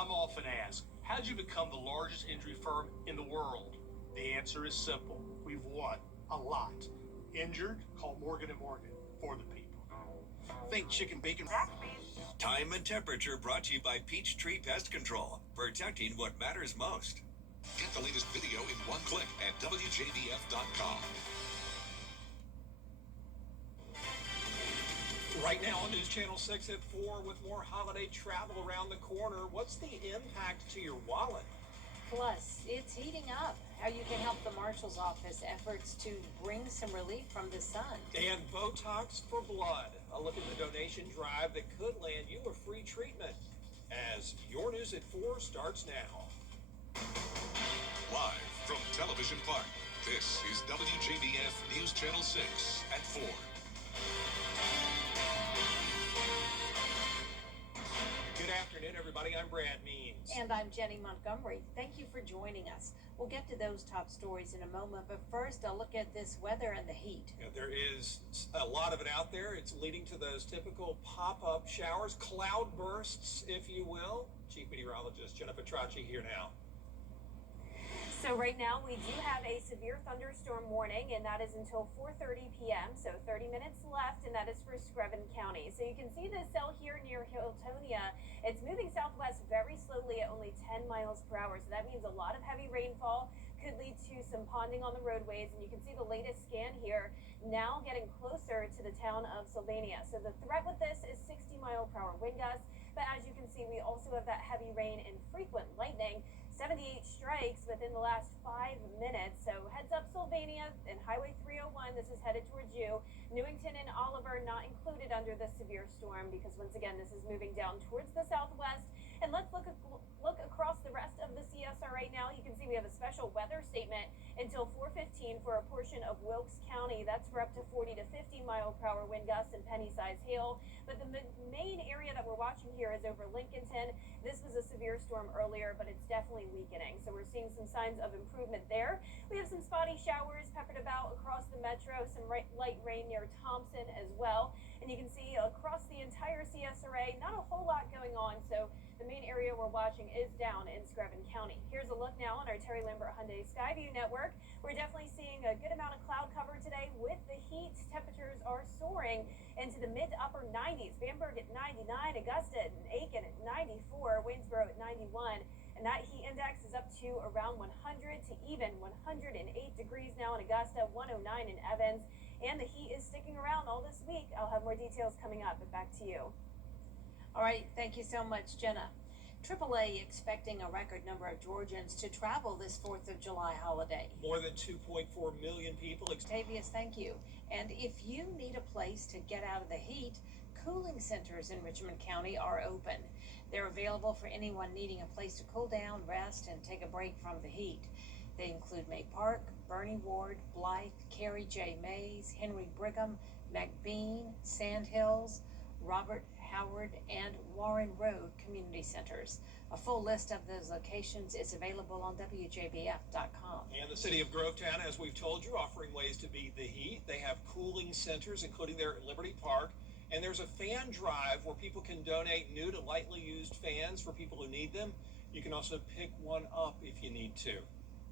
I'm often asked, how'd you become the largest injury firm in the world? The answer is simple. We've won a lot. Injured? Call Morgan & Morgan for the people. Think chicken bacon. Time and temperature brought to you by Peachtree Pest Control, protecting what matters most. Get the latest video in one click at WJBF.com. Right now on News Channel 6 at 4 with more holiday travel around the corner. What's the impact to your wallet? Plus, it's heating up. How you can help the Marshal's Office efforts to bring some relief from the sun. And Botox for blood. A look at the donation drive that could land you a free treatment. As Your News at 4 starts now. Live from Television Park, this is WJBF News Channel 6 at 4. Good afternoon, everybody. I'm Brad Means. And I'm Jenny Montgomery. Thank you for joining us. We'll get to those top stories in a moment, but first I'll look at this weather and the heat. There is a lot of it out there. It's leading to those typical pop-up showers, cloud bursts, if you will. Chief Meteorologist Jenna Petracci here now. So right now we do have a severe thunderstorm warning, and that is until 4:30 p.m. So 30 minutes left, and that is for Screven County. So you can see this cell here near Hiltonia. It's moving southwest very slowly at only 10 miles per hour. So that means a lot of heavy rainfall could lead to some ponding on the roadways. And you can see the latest scan here now getting closer to the town of Sylvania. So the threat with this is 60-mile-per-hour wind gusts. But as you can see, we also have that heavy rain and frequent lightning. 78 strikes within the last 5 minutes. So heads up Sylvania and Highway 301. This is headed towards you. Newington and Oliver not included under the severe storm because once again, this is moving down towards the southwest. And let's look across the rest of the CSR right now. You can see we have a special weather statement until 4:15 for a portion of Wilkes County. That's for up to 40 to 50 mile-per-hour wind gusts and penny-sized hail. But the main area that we're watching here is over Lincolnton. This was a severe storm earlier, but it's definitely weakening. So we're seeing some signs of improvement there. We have some spotty showers peppered about across the metro, some light rain near Thompson as well. And you can see across the entire CSRA, not a whole lot going on. So the main area we're watching is down in Screven County. Here's a look now on our Terry Lambert Hyundai Skyview network. We're definitely seeing a good amount of cloud cover today with the heat. Temperatures are soaring into the mid to upper 90s. Bamberg at 99, Augusta and Aiken at 94, Waynesboro at 91. And that heat index is up to around 100 to even 108 degrees now in Augusta, 109 in Evans. And the heat is sticking around all this week. I'll have more details coming up, but back to you. All right, thank you so much, Jenna. AAA expecting a record number of Georgians to travel this 4th of July holiday. More than 2.4 million people. Octavius, thank you. And if you need a place to get out of the heat, cooling centers in Richmond County are open. They're available for anyone needing a place to cool down, rest, and take a break from the heat. They include May Park, Bernie Ward, Blythe, Carrie J. Mays, Henry Brigham, McBean, Sandhills, Robert Howard, and Warren Road community centers. A full list of those locations is available on WJBF.com. And the city of Grovetown, as we've told you, offering ways to beat the heat. They have cooling centers, including their Liberty Park. And there's a fan drive where people can donate new to lightly used fans for people who need them. You can also pick one up if you need to.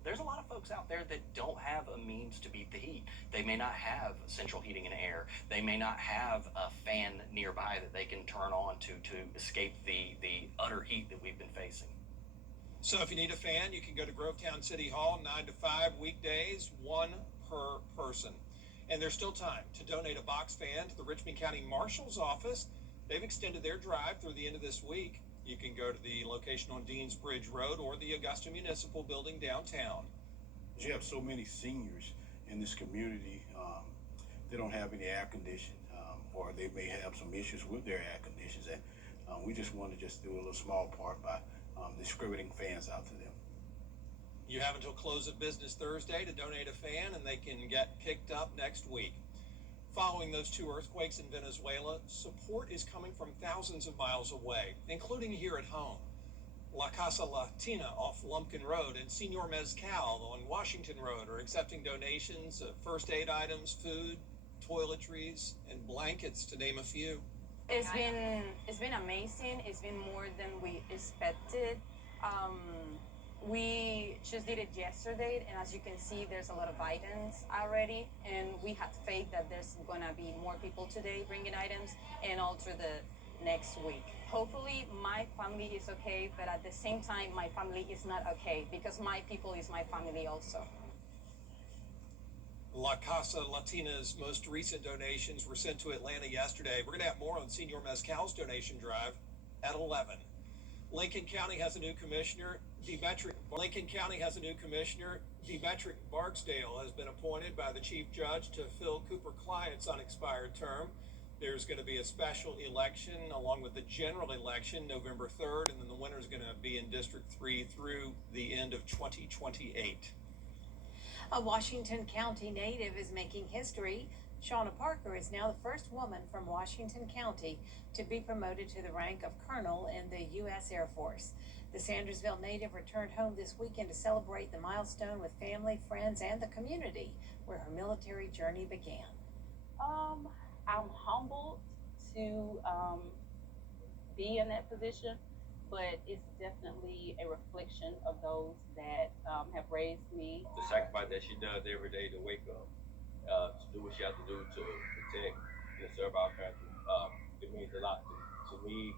There's a lot of folks out there that don't have a means to beat the heat. They may not have central heating and air. They may not have a fan nearby that they can turn on to escape the utter heat that we've been facing. So if you need a fan, you can go to Grovetown City Hall 9 to 5 weekdays, one per person. And there's still time to donate a box fan to the Richmond County Marshal's Office. They've extended their drive through the end of this week. You can go to the location on Deans Bridge Road or the Augusta Municipal Building downtown. You have so many seniors in this community. They don't have any air conditioning, or they may have some issues with their air conditions. And we just want to just do a little small part by distributing fans out to them. You have until close of business Thursday to donate a fan, and they can get picked up next week. Following those 2 earthquakes in Venezuela, support is coming from thousands of miles away, including here at home. La Casa Latina off Lumpkin Road and Senor Mezcal on Washington Road are accepting donations of first aid items, food, toiletries, and blankets, to name a few. It's been amazing. It's been more than we expected. We just did it yesterday, and as you can see, there's a lot of items already, and we have faith that there's gonna be more people today bringing items, and all through the next week. Hopefully, my family is okay, but at the same time, my family is not okay because my people is my family also. La Casa Latina's most recent donations were sent to Atlanta yesterday. We're going to have more on Senor Mezcal's donation drive at 11. Lincoln County has a new commissioner. Demetric Barksdale has been appointed by the chief judge to fill Cooper Client's unexpired term. There's going to be a special election along with the general election November 3rd, and then the winner is going to be in District 3 through the end of 2028. A Washington County native is making history. Shauna Parker is now the first woman from Washington County to be promoted to the rank of colonel in the U.S. Air Force. The Sandersville native returned home this weekend to celebrate the milestone with family, friends, and the community where her military journey began. I'm humbled to be in that position, but it's definitely a reflection of those that have raised me. The sacrifice that she does every day to wake up, to do what she has to do to protect and serve our country, it means a lot to me,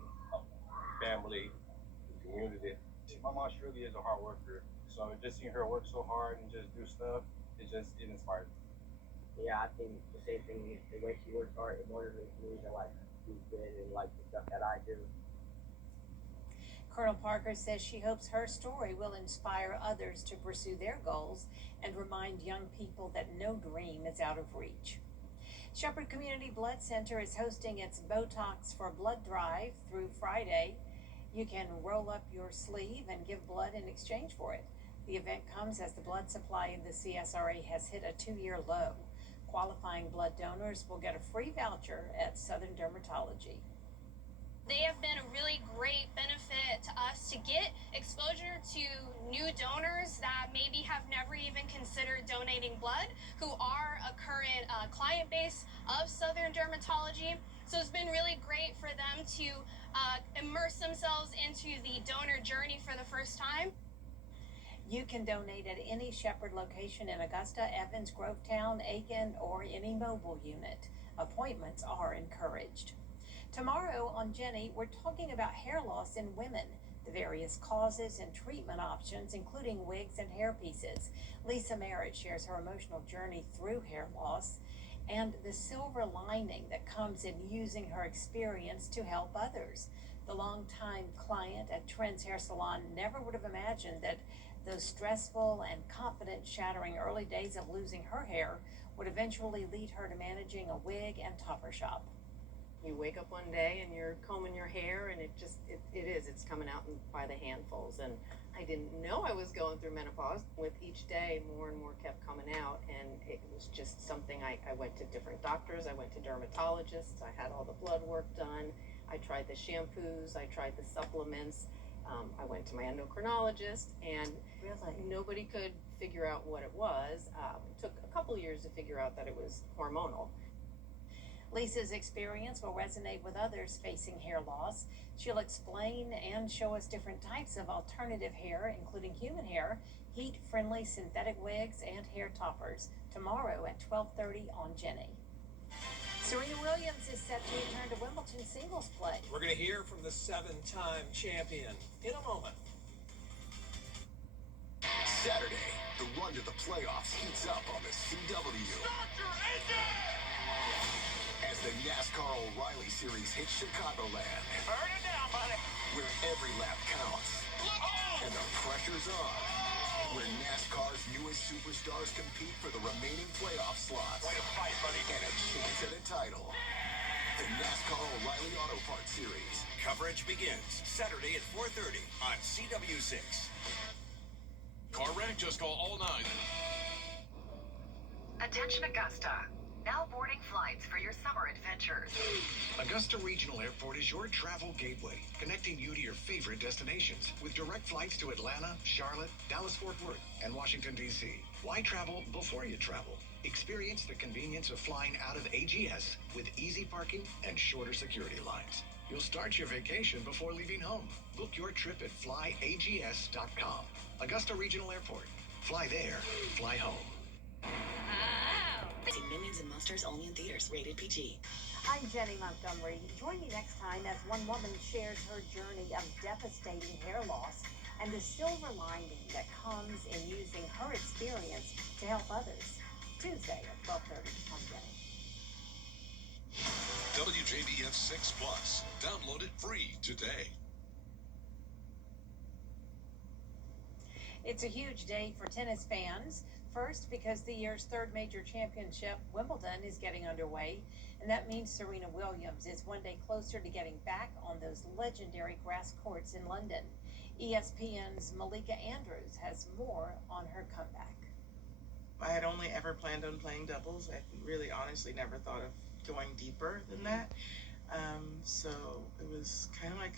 family, the community. My mom, she really is a hard worker. So just seeing her work so hard and just do stuff, it inspires me. Yeah, I think the same thing. The way she works hard, it motivates me to like do good and like the stuff that I do. Colonel Parker says she hopes her story will inspire others to pursue their goals and remind young people that no dream is out of reach. Shepherd Community Blood Center is hosting its Botox for Blood drive through Friday. You can roll up your sleeve and give blood in exchange for it. The event comes as the blood supply in the CSRA has hit a 2-year low. Qualifying blood donors will get a free voucher at Southern Dermatology. They have been a really great benefit to us to get exposure to new donors that maybe have never even considered donating blood, who are a current client base of Southern Dermatology. So it's been really great for them to immerse themselves into the donor journey for the first time. You can donate at any Shepherd location in Augusta, Evans, Grovetown, Aiken, or any mobile unit. Appointments are encouraged. Tomorrow on Jenny, we're talking about hair loss in women, the various causes and treatment options, including wigs and hair pieces. Lisa Merritt shares her emotional journey through hair loss and the silver lining that comes in using her experience to help others. The longtime client at Trent's Hair Salon never would have imagined that those stressful and confidence-shattering early days of losing her hair would eventually lead her to managing a wig and topper shop. You wake up one day and you're combing your hair and it's coming out by the handfuls. And I didn't know I was going through menopause. With each day, more and more kept coming out, and it was just something I went to different doctors, I went to dermatologists, I had all the blood work done, I tried the shampoos, I tried the supplements, I went to my endocrinologist, and nobody could figure out what it was. It took a couple years to figure out that it was hormonal. Lisa's experience will resonate with others facing hair loss. She'll explain and show us different types of alternative hair, including human hair, heat-friendly synthetic wigs, and hair toppers. Tomorrow at 12:30 on Jenny. Serena Williams is set to return to Wimbledon singles play. We're going to hear from the 7-time champion in a moment. Saturday, the run to the playoffs heats up on the CW. Start your engine! As the NASCAR O'Reilly Series hits Chicagoland. Burn it down, buddy! Where every lap counts. And the pressure's on. Where NASCAR's newest superstars compete for the remaining playoff slots. Way to fight, buddy. And a chance at a title. The NASCAR O'Reilly Auto Parts Series. Coverage begins Saturday at 4:30 on CW6. Car wreck, just call all 9. Attention Augusta. Now boarding flights for your summer adventures. Augusta Regional Airport is your travel gateway, connecting you to your favorite destinations with direct flights to Atlanta, Charlotte, Dallas-Fort Worth, and Washington, D.C. Why travel before you travel? Experience the convenience of flying out of AGS with easy parking and shorter security lines. You'll start your vacation before leaving home. Book your trip at flyags.com. Augusta Regional Airport. Fly there, fly home. See Minions and Monsters only in theaters. Rated PG. I'm Jenny Montgomery. Join me next time as one woman shares her journey of devastating hair loss and the silver lining that comes in using her experience to help others. Tuesday at 12:30 on Jenny. WJBF 6 Plus. Download it free today. It's a huge day for tennis fans. First, because the year's third major championship, Wimbledon, is getting underway, and that means Serena Williams is one day closer to getting back on those legendary grass courts in London. ESPN's Malika Andrews has more on her comeback. I had only ever planned on playing doubles. I really honestly never thought of going deeper than that. So it was kind of like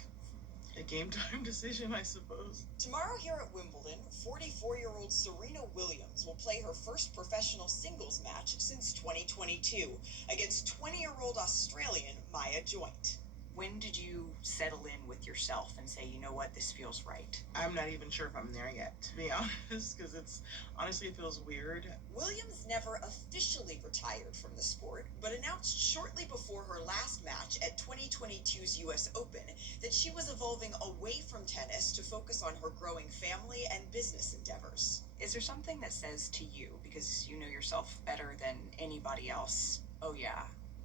a game time decision, I suppose. Tomorrow here at Wimbledon, 44-year-old Serena Williams will play her first professional singles match since 2022 against 20-year-old Australian Maya Joint. When did you settle in with yourself and say, you know what, this feels right? I'm not even sure if I'm there yet, to be honest, because honestly, it feels weird. Williams never officially retired from the sport, but announced shortly before her last match at 2022's US Open that she was evolving away from tennis to focus on her growing family and business endeavors. Is there something that says to you, because you know yourself better than anybody else, oh yeah,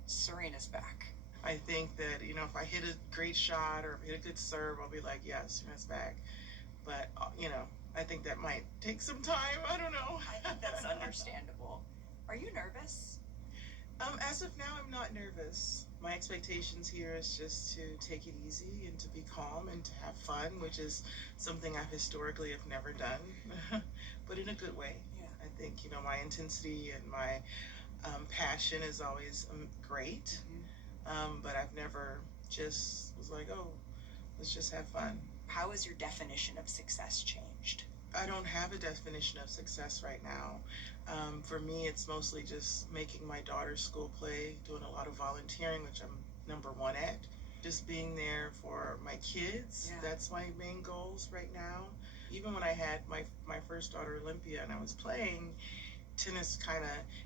Serena's back? I think that, if I hit a great shot or hit a good serve, I'll be like, yes, Serena's back. But, I think that might take some time. I don't know. I think that's understandable. Are you nervous? As of now, I'm not nervous. My expectations here is just to take it easy and to be calm and to have fun, which is something I historically have never done, but in a good way. Yeah. I think, my intensity and my passion is always great. But I've never just was like, oh, let's just have fun. How has your definition of success changed? I don't have a definition of success right now. For me, it's mostly just making my daughter's school play, doing a lot of volunteering, which I'm number one at. Just being there for my kids. Yeah. That's my main goals right now. Even when I had my first daughter, Olympia, and I was playing, tennis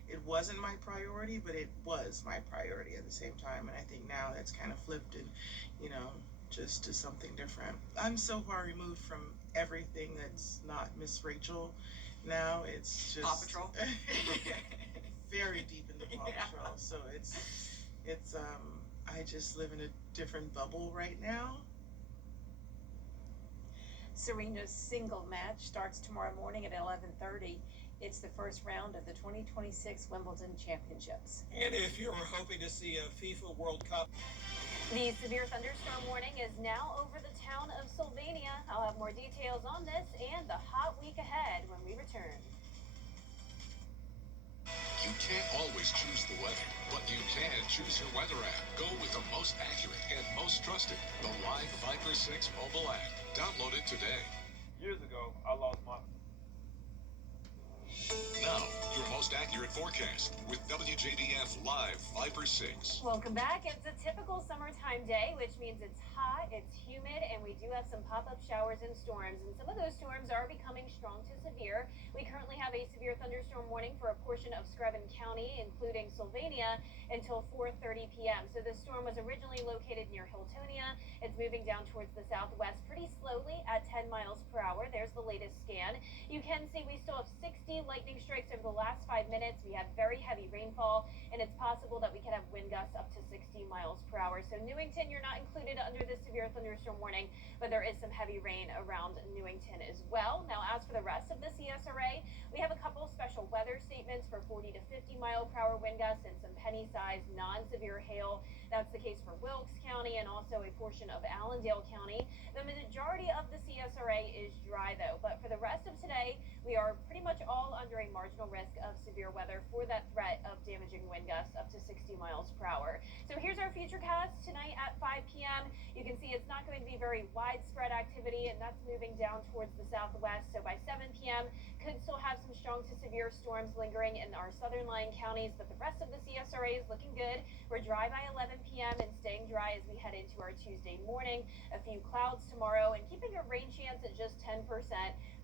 it wasn't my priority, but it was my priority at the same time. And I think now that's kind of flipped and, just to something different. I'm so far removed from everything that's not Miss Rachel. Now it's just Paw Patrol. Very deep into Paw Patrol. So it's I just live in a different bubble right now. Serena's single match starts tomorrow morning at 11:30. It's the first round of the 2026 Wimbledon Championships. And if you're hoping to see a FIFA World Cup. The severe thunderstorm warning is now over the town of Sylvania. I'll have more details on this and the hot week ahead when we return. You can't always choose the weather, but you can choose your weather app. Go with the most accurate and most trusted, the Live Viper 6 mobile app. Download it today. Years ago, I lost my... Now, your most accurate forecast with WJBF Live Viper 6. Welcome back. It's a typical summertime day, which means it's hot, it's humid, and we do have some pop-up showers and storms. And some of those storms are becoming strong to severe. We currently have a severe thunderstorm warning for a portion of Screven County, including Sylvania, until 4:30 p.m. So the storm was originally located near Hiltonia. It's moving down towards the southwest pretty slowly at 10 miles per hour. There's the latest scan. You can see we still have 60 lightning strikes over the last 5 minutes. We had very heavy rainfall, and it's possible that we could have wind gusts up to 60 miles per hour. So Newington, you're not included under the severe thunderstorm warning, but there is some heavy rain around Newington as well. Now, as for the rest of the CSRA, we have a couple special weather statements for 40 to 50 mile per hour wind gusts and some penny-sized non-severe hail. That's the case for Wilkes County and also a portion of Allendale County. The majority of the CSRA is dry, though, but for the rest of today, we we are pretty much all under a marginal risk of severe weather for that threat of damaging wind gusts up to 60 miles per hour. So here's our futurecast tonight at 5 p.m. You can see it's not going to be very widespread activity, and that's moving down towards the southwest. So by 7 p.m., could still have some strong to severe storms lingering in our southern lying counties, but the rest of the CSRA is looking good. We're dry by 11 p.m. and staying dry as we head into our Tuesday morning. A few clouds tomorrow and keeping a rain chance at just 10%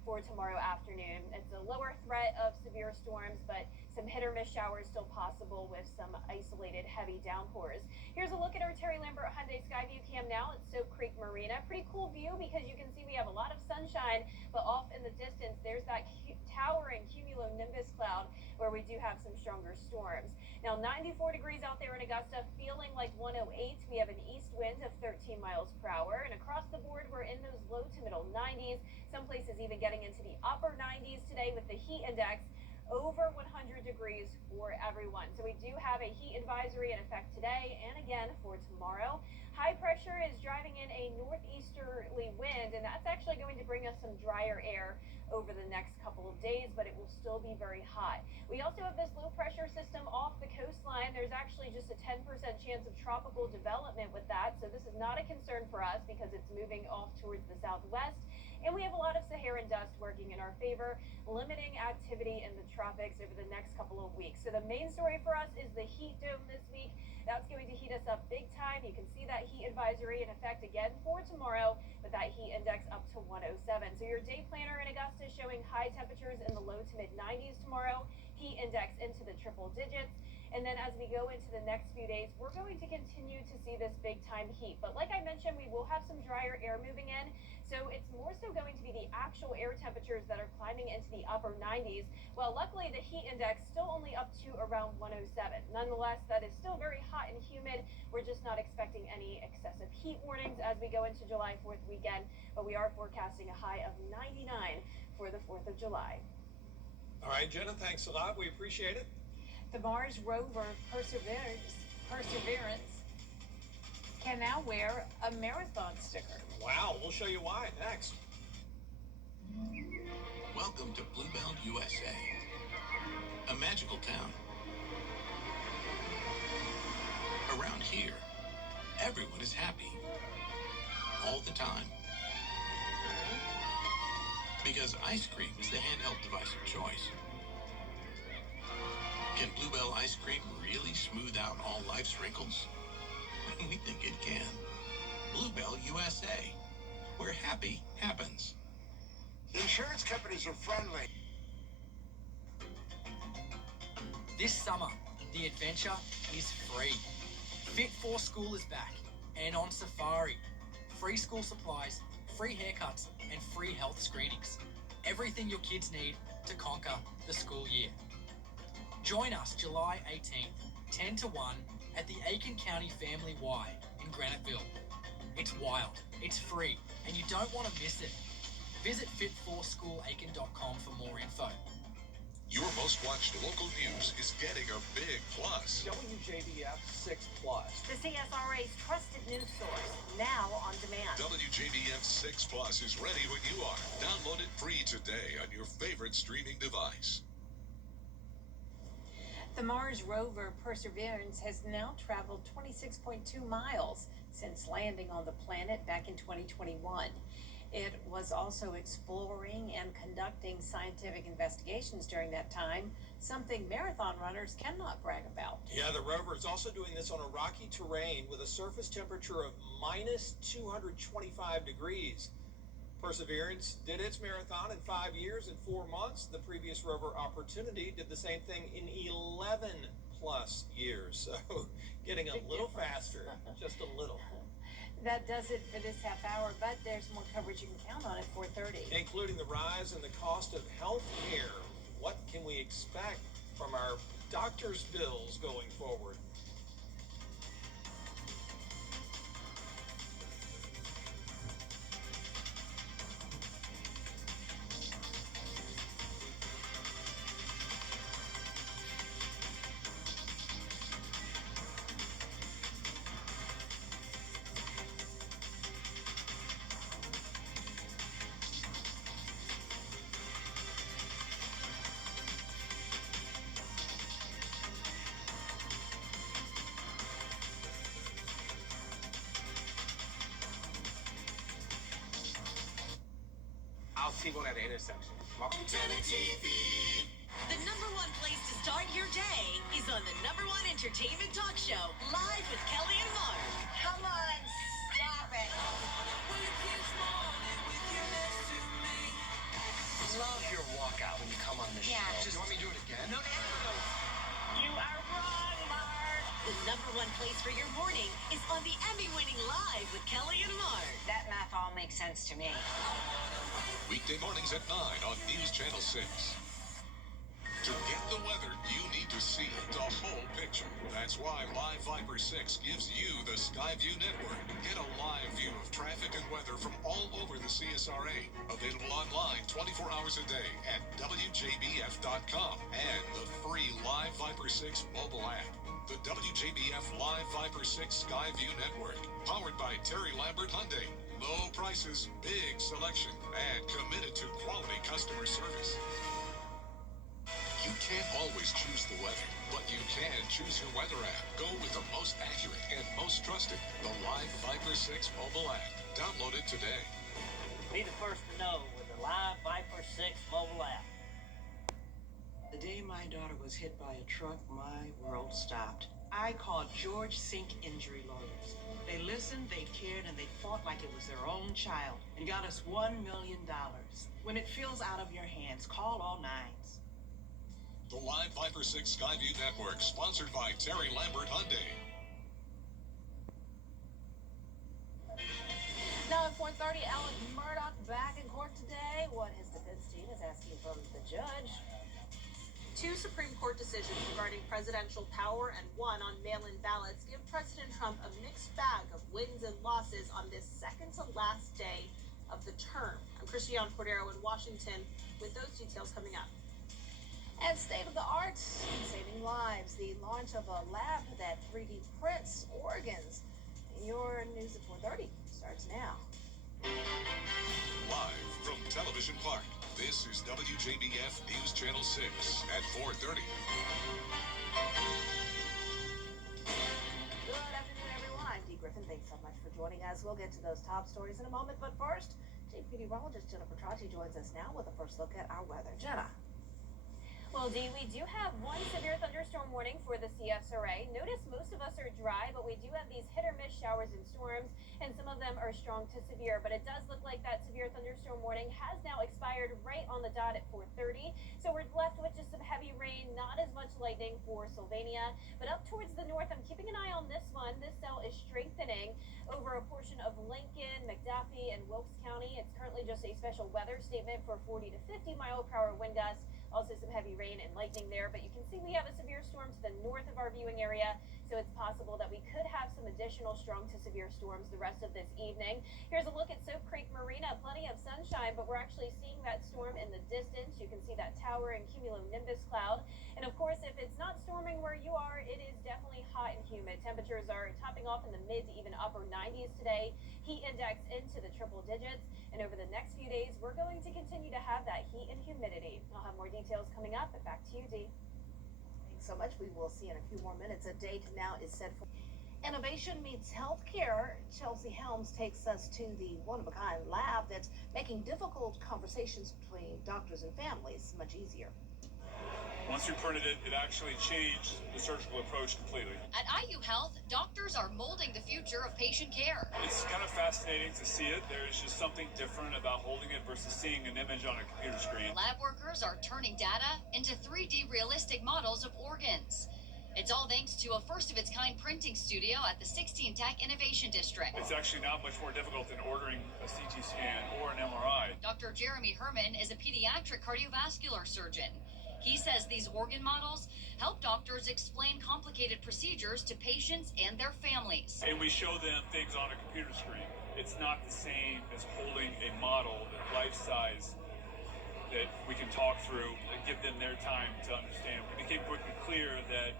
for tomorrow afternoon. It's a lower threat of severe storms, but some hit or miss showers still possible with some isolated heavy downpours. Here's a look at our Terry Lambert Hyundai Skyview cam now at Soap Creek Marina. Pretty cool view because you can see we have a lot of sunshine, but off in the distance there's that towering cumulonimbus cloud where we do have some stronger storms. Now 94 degrees out there in Augusta, feeling like 108. We have an east wind of 13 miles per hour, and across the board we're in those low to middle 90s. Some places even getting into the upper 90s today with the heat index over 100 degrees for everyone. So we do have a heat advisory in effect today and again for tomorrow. High pressure is driving in a northeasterly wind, and that's actually going to bring us some drier air over the next couple of days, but it will still be very hot. We also have this low pressure system off the coastline. There's actually just a 10% chance of tropical development with that, so this is not a concern for us because it's moving off towards the southwest. And we have a lot of Saharan dust working in our favor, limiting activity in the tropics over the next couple of weeks. So the main story for us is the heat dome this week. That's going to heat us up big time. You can see that heat advisory in effect again for tomorrow, with that heat index up to 107. So your day planner in Augusta showing high temperatures in the low to mid 90s tomorrow, heat index into the triple digits. And then as we go into the next few days, we're going to continue to see this big time heat. But like I mentioned, we will have some drier air moving in. So it's more so going to be the actual air temperatures that are climbing into the upper 90s. Well, luckily the heat index still only up to around 107. Nonetheless, that is still very hot and humid. We're just not expecting any excessive heat warnings as we go into July 4th weekend, but we are forecasting a high of 99 for the 4th of July. All right, Jenna, thanks a lot. We appreciate it. The Mars rover Perseverance can now wear a marathon sticker. Wow, we'll show you why next. Welcome to Bluebell, USA, a magical town. Around here, everyone is happy, all the time. Because ice cream is the handheld device of choice. Can Bluebell ice cream really smooth out all life's wrinkles? We think it can. Bluebell USA, where happy happens. Insurance companies are friendly. This summer, the adventure is free. Fit for School is back and on safari. Free school supplies, free haircuts, and free health screenings. Everything your kids need to conquer the school year. Join us July 18th, 10 to 1 at the Aiken County Family Y in Graniteville. It's wild, it's free, and you don't want to miss it. Visit fit4schoolaiken.com for more info. Your most watched local news is getting a big plus. WJBF 6 Plus. The CSRA's trusted news source, now on demand. WJBF 6 Plus is ready when you are. Download it free today on your favorite streaming device. The Mars rover Perseverance has now traveled 26.2 miles since landing on the planet back in 2021. It was also exploring and conducting scientific investigations during that time, something marathon runners cannot brag about. Yeah, the rover is also doing this on a rocky terrain with a surface temperature of minus 225 degrees. Perseverance did its marathon in 5 years and 4 months. The previous rover Opportunity did the same thing in 11 plus years. So getting a little faster, just a little. That does it for this half hour, but there's more coverage you can count on at 4:30. Including the rise in the cost of health care. What can we expect from our doctor's bills going forward? keep going at the intersection. The #1 place to start your day is on the #1 entertainment talk show, Live with Kelly and Mark. Come on, stop it. Love your walkout when you come on this Yeah. show. You want me to do it again? No. You are wrong, Mark. The #1 place for your morning is on the Emmy-winning Live with Kelly and Mark. That math all makes sense to me. Weekday mornings at 9 on News Channel 6. To get the weather, you need to see the whole picture. That's why Live Viper 6 gives you the Skyview Network. Get a live view of traffic and weather from all over the CSRA. Available online 24 hours a day at WJBF.com and the free Live Viper 6 mobile app. The WJBF Live Viper 6 Skyview Network. Powered by Terry Lambert Hyundai. Low prices, big selection, and committed to quality customer service. You can't always choose the weather, but you can choose your weather app. Go with the most accurate and most trusted, the Live Viper 6 mobile app. Download it today. Be the first to know with the Live Viper 6 mobile app. The day my daughter was hit by a truck, my world stopped. I called George Sink Injury Lawyers. They listened, they cared, and they fought like it was their own child and got us $1 million. When it feels out of your hands, call all nines. The Live Viper 6 Skyview Network, sponsored by Terry Lambert Hyundai. Now at 4:30, Alex Murdoch back in court today. What his defense team is asking from the judge. Two Supreme Court decisions regarding presidential power and one on mail-in ballots give President Trump a mixed bag of wins and losses on this second-to-last day of the term. I'm Cristiane Cordero in Washington with those details coming up. And state of the art in saving lives, the launch of a lab that 3D prints organs. Your news at 4:30 starts now. Live from Television Park, this is WJBF News Channel 6 at 4:30. Good afternoon, everyone. I'm Dee Griffin. Thanks so much for joining us. We'll get to those top stories in a moment, but first, Chief Meteorologist Jennifer Tracci joins us now with a first look at our weather. Jenna. Well, Dee, we do have one severe thunderstorm warning for the CSRA. Notice most of us are dry, but we do have these hit or miss showers and storms, and some of them are strong to severe. But it does look like that severe thunderstorm warning has now expired right on the dot at 4:30. So we're left with just some heavy rain, not as much lightning for Sylvania. But up towards the north, I'm keeping an eye on this one. This cell is strengthening over a portion of Lincoln, McDuffie, and Wilkes County. It's currently just a special weather statement for 40 to 50 mile per hour wind gusts. Also some heavy rain and lightning there, but you can see we have a severe storm to the north of our viewing area, so it's possible that we could have some additional strong to severe storms the rest of this evening. Here's a look at Soap Creek Marina. Plenty of sunshine, but we're actually seeing that storm in the distance. You can see that tower and cumulonimbus cloud. And of course, if it's not storming where you are, it is definitely hot and humid. Temperatures are topping off in the mid to even upper 90s today. Heat index into the triple digits. And over the next few days, we're going to continue to have that heat and humidity. I'll have more details coming up, but back to you, Dee. Thanks so much. We will see in a few more minutes. A date now is set for Innovation Meets Healthcare. Chelsea Helms takes us to the one-of-a-kind lab that's making difficult conversations between doctors and families much easier. Once we printed it, it actually changed the surgical approach completely. At IU Health, doctors are molding the future of patient care. It's kind of fascinating to see it. There's just something different about holding it versus seeing an image on a computer screen. Lab workers are turning data into 3D realistic models of organs. It's all thanks to a first-of-its-kind printing studio at the 16 Tech Innovation District. It's actually not much more difficult than ordering a CT scan or an MRI. Dr. Jeremy Herman is a pediatric cardiovascular surgeon. He says these organ models help doctors explain complicated procedures to patients and their families. And we show them things on a computer screen. It's not the same as holding a model, life-size, that we can talk through and give them their time to understand. It became quickly clear that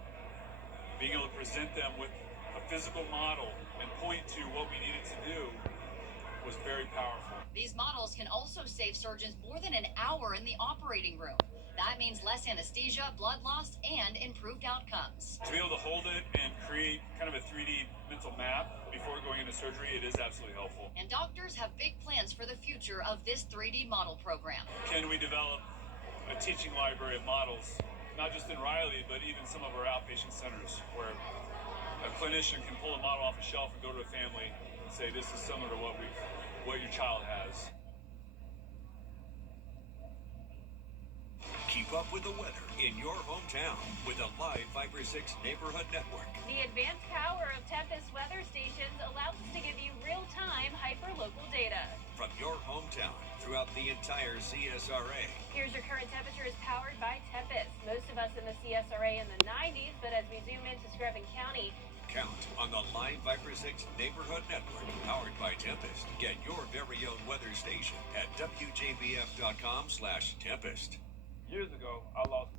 being able to present them with a physical model and point to what we needed to do was very powerful. These models can also save surgeons more than an hour in the operating room. That means less anesthesia, blood loss, and improved outcomes. To be able to hold it and create kind of a 3D mental map before going into surgery, it is absolutely helpful. And doctors have big plans for the future of this 3D model program. Can we develop a teaching library of models, not just in Riley, but even some of our outpatient centers, where a clinician can pull a model off a shelf and go to a family and say, this is similar to what your child has. Keep up with the weather in your hometown with the live Viper 6 Neighborhood Network. The advanced power of Tempest weather stations allows us to give you real-time hyper-local data. From your hometown throughout the entire CSRA. Here's your current temperature is powered by Tempest. Most of us in the CSRA in the 90s, but as we zoom into Screven County, Count on the live Viper 6 Neighborhood Network powered by Tempest. Get your very own weather station at WJBF.com/Tempest. Years ago, I lost.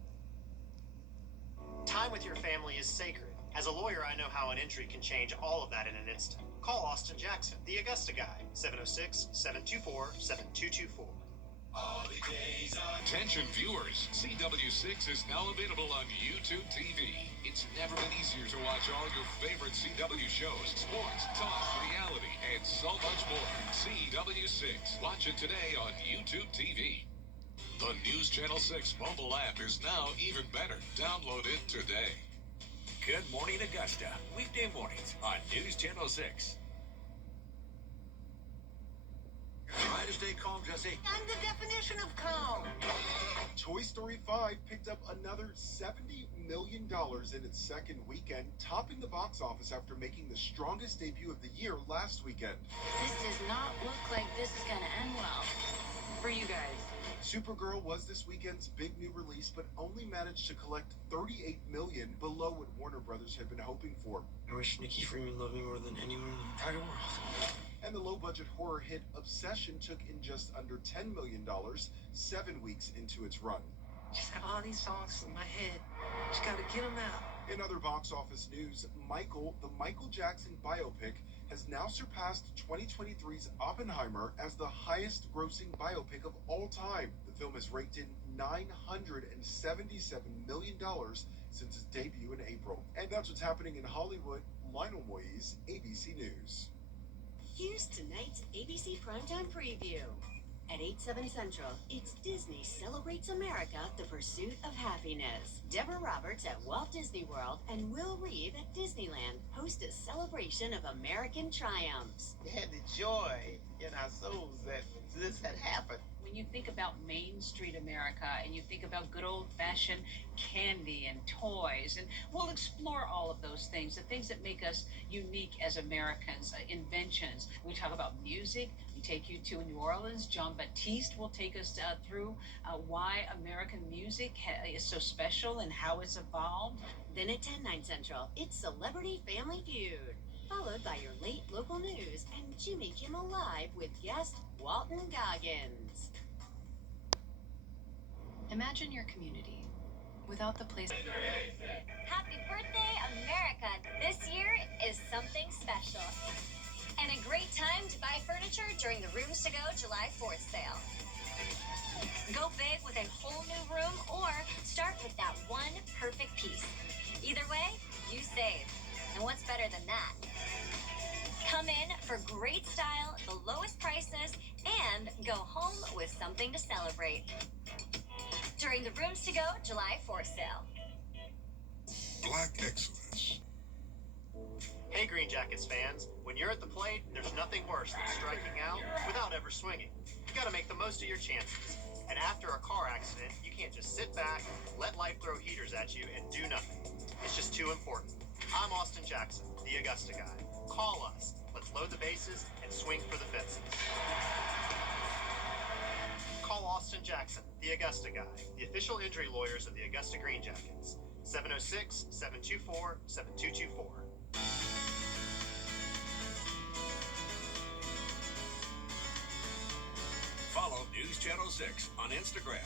Time with your family is sacred. As a lawyer, I know how an injury can change all of that in an instant. Call Austin Jackson, the Augusta guy, 706-724-7224. Attention viewers, CW6 is now available on YouTube TV. It's never been easier to watch all your favorite CW shows, sports, talk, reality, and so much more. CW6. Watch it today on YouTube TV. The News Channel 6 mobile app is now even better. Download it today. Good morning, Augusta. Weekday mornings on News Channel 6. Try to stay calm, Jesse. I'm the definition of calm. Toy Story 5 picked up another $70 million in its second weekend, topping the box office after making the strongest debut of the year last weekend. This does not look like this is going to end well for you guys. Supergirl was this weekend's big new release, but only managed to collect $38 million, below what Warner Brothers had been hoping for. I wish Nikki Freeman loved me more than anyone in the entire world. And the low-budget horror hit Obsession took in just under $10 million, 7 weeks into its run. Just got all these songs in my head. Just gotta get them out. In other box office news, Michael, the Michael Jackson biopic, has now surpassed 2023's Oppenheimer as the highest-grossing biopic of all time. The film has raked in $977 million since its debut in April. And that's what's happening in Hollywood. Lionel Moise, ABC News. Here's tonight's ABC Primetime Preview. At 8/7 Central, it's Disney Celebrates America, The Pursuit of Happiness. Deborah Roberts at Walt Disney World and Will Reeve at Disneyland host a celebration of American triumphs. We had the joy in our souls that this had happened. When you think about Main Street America and you think about good old-fashioned candy and toys, and we'll explore all of those things, the things that make us unique as Americans, inventions. We talk about music. We take you to New Orleans. John Baptiste will take us through why American music is so special and how it's evolved. Then at 10/9 Central, it's Celebrity Family Feud, followed by your late local news and Jimmy Kimmel Live with guest Walton Goggins. Imagine your community without the place. Happy birthday, America! This year is something special. And a great time to buy furniture during the Rooms to Go July 4th sale. Go big with a whole new room or start with that one perfect piece. Either way, you save. And what's better than that? Come in for great style, the lowest prices, and go home with something to celebrate. During the Rooms to Go July 4th sale. Black Exodus. Hey Green Jackets fans, when you're at the plate, there's nothing worse than striking out without ever swinging. You gotta make the most of your chances. And after a car accident, you can't just sit back, let life throw heaters at you, and do nothing. It's just too important. I'm Austin Jackson, the Augusta guy. Call us. Let's load the bases and swing for the fences. Call Austin Jackson, the Augusta guy, the official injury lawyers of the Augusta Green Jackets. 706-724-7224. Follow News Channel 6 on Instagram.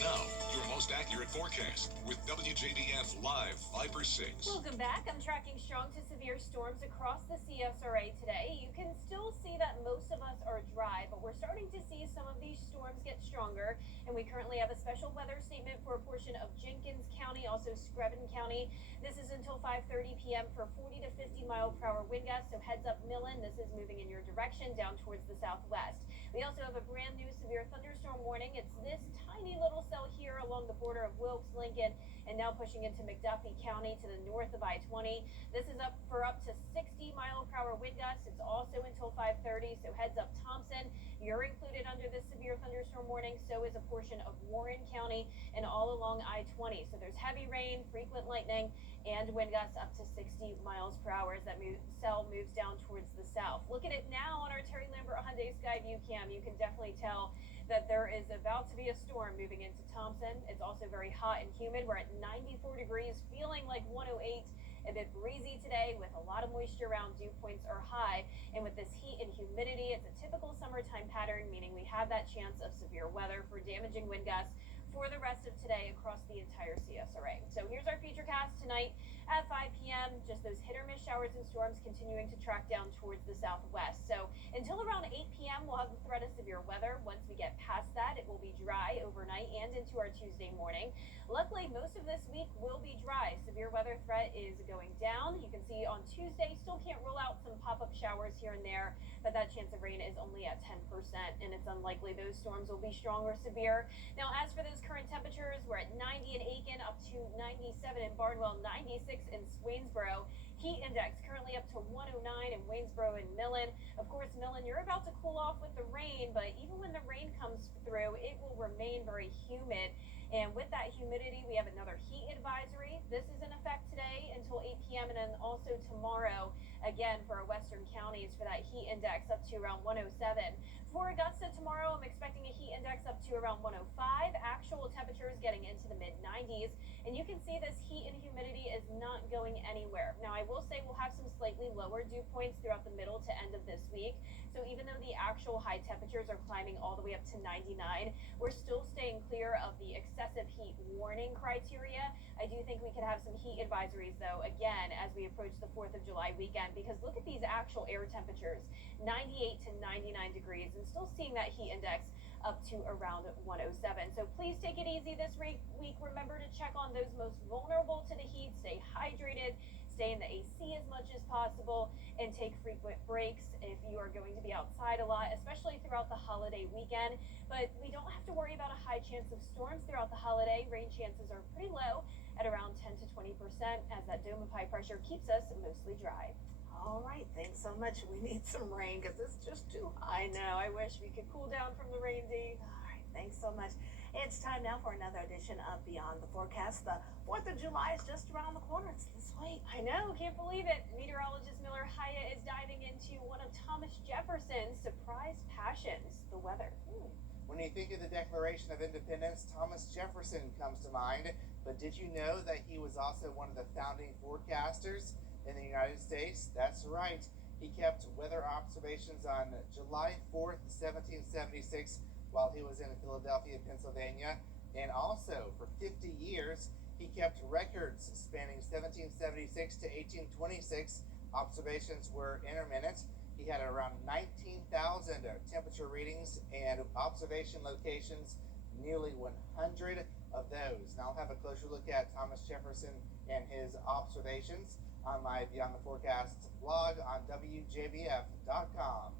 Now, your most accurate forecast with WJBF Live Viper 6. Welcome back. I'm tracking strong to severe storms across the CSRA today. You can still see that most of us are dry, but we're starting to see some of these storms get stronger. And we currently have a special weather statement for a portion of Jenkins County, also Screven County. This is until 5:30 p.m. for 40 to 50 mile per hour wind gusts. So heads up, Millen. This is moving in your direction down towards the southwest. We also have a brand new severe thunderstorm warning. It's this tiny little cell here along the border of Wilkes, Lincoln, and now pushing into McDuffie County to the north of I-20. This is up to 60 mile per hour wind gusts. It's also until 5:30. So heads up, Thompson. You're included under this severe thunderstorm warning. So is a portion of Warren County and all along I-20. So there's heavy rain, frequent lightning, and wind gusts up to 60 miles per hour as that cell moves down towards the south. Look at it now on our Terry Lambert Hyundai Skyview cam. You can definitely tell that there is about to be a storm moving into Thompson. It's also very hot and humid. We're at 94 degrees, feeling like 108. A bit breezy today with a lot of moisture around. Dew points are high. And with this heat and humidity, it's a typical summertime pattern, meaning we have that chance of severe weather for damaging wind gusts for the rest of today across the entire CSRA. So here's our feature cast tonight at 5 p.m. Just those hit or miss showers and storms continuing to track down towards the southwest. So until around 8 p.m., we'll have the threat of severe weather. Once we get past that, it will be dry overnight and into our Tuesday morning. Luckily, most of this week will be dry. Severe weather threat is going down. You can see on Tuesday, still can't rule out some pop-up showers here and there, but that chance of rain is only at 10%, and it's unlikely those storms will be strong or severe. Now, as for those current temperatures, we're at 90 in Aiken, up to 97 in Barnwell, 96 in Swainsboro. Heat index currently up to 109 in Waynesboro and Millen. Of course, Millen, you're about to cool off with the rain, but even when the rain comes through, it will remain very humid. And with that humidity, we have another heat advisory. This is in effect today until 8 p.m. and then also tomorrow, again, for our western counties for that heat index up to around 107. For Augusta tomorrow, I'm expecting a heat index up to around 105. Actual temperatures getting into the mid-90s. And you can see this heat and humidity is not going anywhere. Now, I will say we'll have some slightly lower dew points throughout the middle to end of this week. So even though the actual high temperatures are climbing all the way up to 99, we're still staying clear of the excessive heat warning criteria. I do think we could have some heat advisories, though, again, as we approach the 4th of July weekend, because look at these actual air temperatures, 98 to 99 degrees, and still seeing that heat index up to around 107. So please take it easy this week. Remember to check on those most vulnerable to the heat. Stay hydrated, stay in the AC as much as possible, and take frequent breaks if you are going to be outside a lot, especially throughout the holiday weekend. But we don't have to worry about a high chance of storms throughout the holiday. Rain chances are pretty low at around 10 to 20% as that dome of high pressure keeps us mostly dry. All right, thanks so much. We need some rain because it's just too hot. I know. I wish we could cool down from the rain, Dee. All right, thanks so much. It's time now for another edition of Beyond the Forecast. The 4th of July is just around the corner. It's this week. I know. Can't believe it. Meteorologist Miller Hyatt is diving into one of Thomas Jefferson's surprise passions, the weather. When you think of the Declaration of Independence, Thomas Jefferson comes to mind. But did you know that he was also one of the founding forecasters in the United States? That's right. He kept weather observations on July 4th, 1776, while he was in Philadelphia, Pennsylvania. And also, for 50 years, he kept records spanning 1776 to 1826. Observations were intermittent. He had around 19,000 temperature readings and observation locations, nearly 100 of those. Now I'll have a closer look at Thomas Jefferson and his observations on my Beyond the Forecast blog on WJBF.com.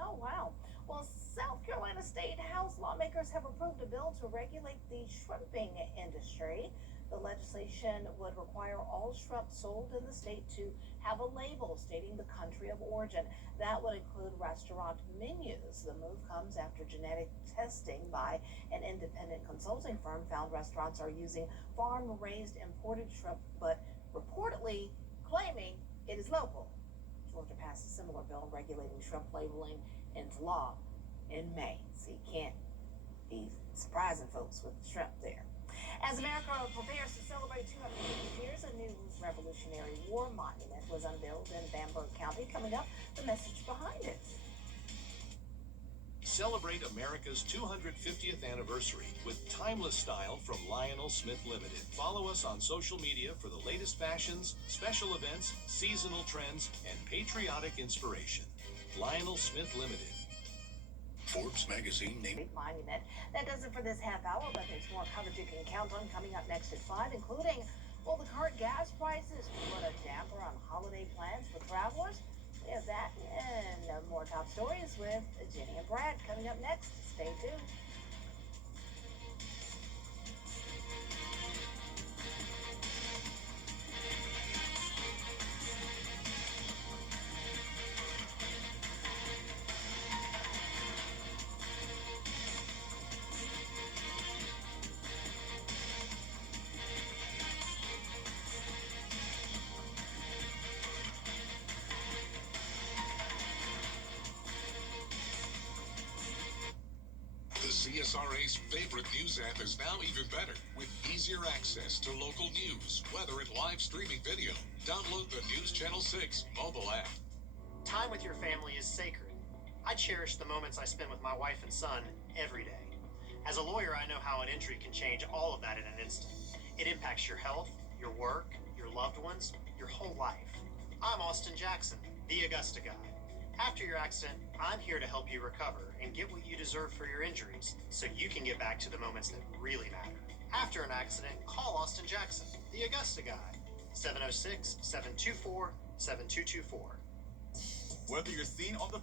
Oh, wow. Well, South Carolina State House lawmakers have approved a bill to regulate the shrimping industry. The legislation would require all shrimp sold in the state to have a label stating the country of origin. That would include restaurant menus. The move comes after genetic testing by an independent consulting firm found restaurants are using farm-raised imported shrimp, but reportedly claiming it is local. Georgia passed a similar bill regulating shrimp labeling into law in May, so you can't be surprising folks with the shrimp there. As America prepares to celebrate 250 years, a new Revolutionary War monument was unveiled in Bamberg County. Coming up, the message behind it. Celebrate America's 250th anniversary with timeless style from Lionel Smith Limited. Follow us on social media for the latest fashions, special events, seasonal trends, and patriotic inspiration. Lionel Smith Limited. Forbes magazine named Monument. That does it for this half hour, but there's more coverage you can count on coming up next at 5, including, well, the current gas prices put a damper on holiday plans for travelers. We have that and more top stories with Jenny and Brad coming up next. Stay tuned. CSRA's favorite news app is now even better with easier access to local news, weather, and live streaming video. Download the News Channel 6 mobile app. Time with your family is sacred. I cherish the moments I spend with my wife and son every day. As a lawyer, I know how an injury can change all of that in an instant. It impacts your health, your work, your loved ones, your whole life. I'm Austin Jackson, the Augusta guy. After your accident, I'm here to help you recover and get what you deserve for your injuries so you can get back to the moments that really matter. After an accident, call Austin Jackson, the Augusta guy, 706-724-7224. Whether you're seen on the